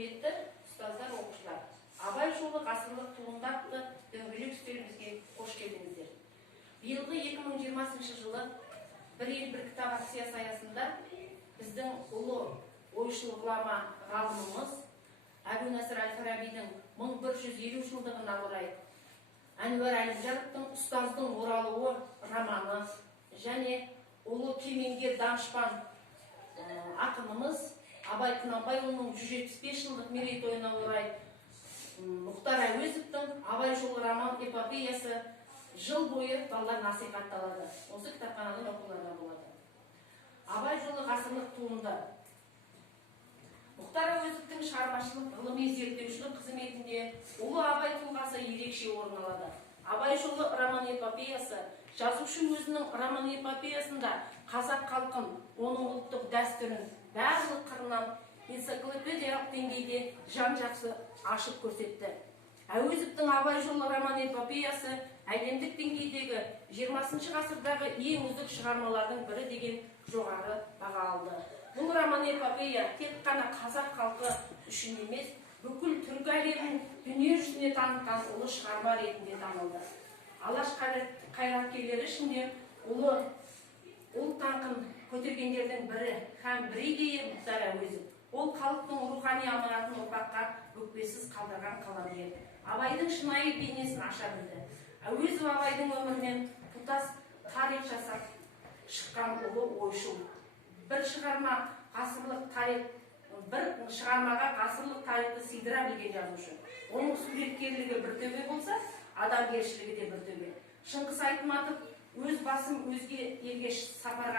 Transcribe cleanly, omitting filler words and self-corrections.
Құрметті ұстаздар, оқушылар, Абай жолы ғасырлық туынды атты дөңгелек үстелімізге қош келдіңіздер. Биылғы 2020 жылы бір ел бір кітап акциясы аясында біздің ұлы ойшыл ғұлама ғалымымыз Әбу-Насыр әл-Фарабидің 1150 жылдығына орай Әнуар Әлімжановтың «Ұстаздың оралуы» романы және ұлы кемеңгер данышпан ақынымыз Абай Құнанбайұлының 175 жылдық мерейтойына орай Мұхтар Әуезовтің «Абай жолы» роман эпопеясы жыл бойы балалар насихатталады. Осы кітапханадан оқуларына болады. Абай жолы ғасырлық туынды. Мұхтар Әуезовтің шығармашылық ғылыми зерттеушілік қызметінде ұлы Абай тұлғасы ерекше орын алады. Абай жолы роман эпопеясы жазушы өзінің роман эпопеясында қазақ халқын, оның ұлттық дәстүрін барлық қырынан энциклопедиялық деңгейде жан-жақты ашып көрсетті. Әуезовтің Абай жолы роман эпопеясы әлемдік деңгейдегі 20 ғасырдағы ең үздік шығармалардың бірі деген жоғары баға алды. Бұл роман эпопея тек қана қазақ халқы үшін емес, бүкіл түркі әлемін дүние жүзіне танытқан ұлы шығарма ретінде танылды. Алаш қайраткерлері ішінде ұлы ұлт даңқын көтергендердің бірі һәм бірегейі Мұхтар Әуезов. Ол халықтың рухани аманатын ұрпаққа бүкпесіз қалдырған қаламгер. Абайдың шынайы бейнесін аша білді. Әуезов Абайдың өмірінен тұтас тарих жасап шыққан ұлы ойшыл. Бір шығармаға ғасырлық тарихты сыйдыра білген жазушы. Оның суреткерлігі бір төбе болса, адамгершілігі де бір төбе. Шыңғыс Айтматов өз басым өзге елге сапарға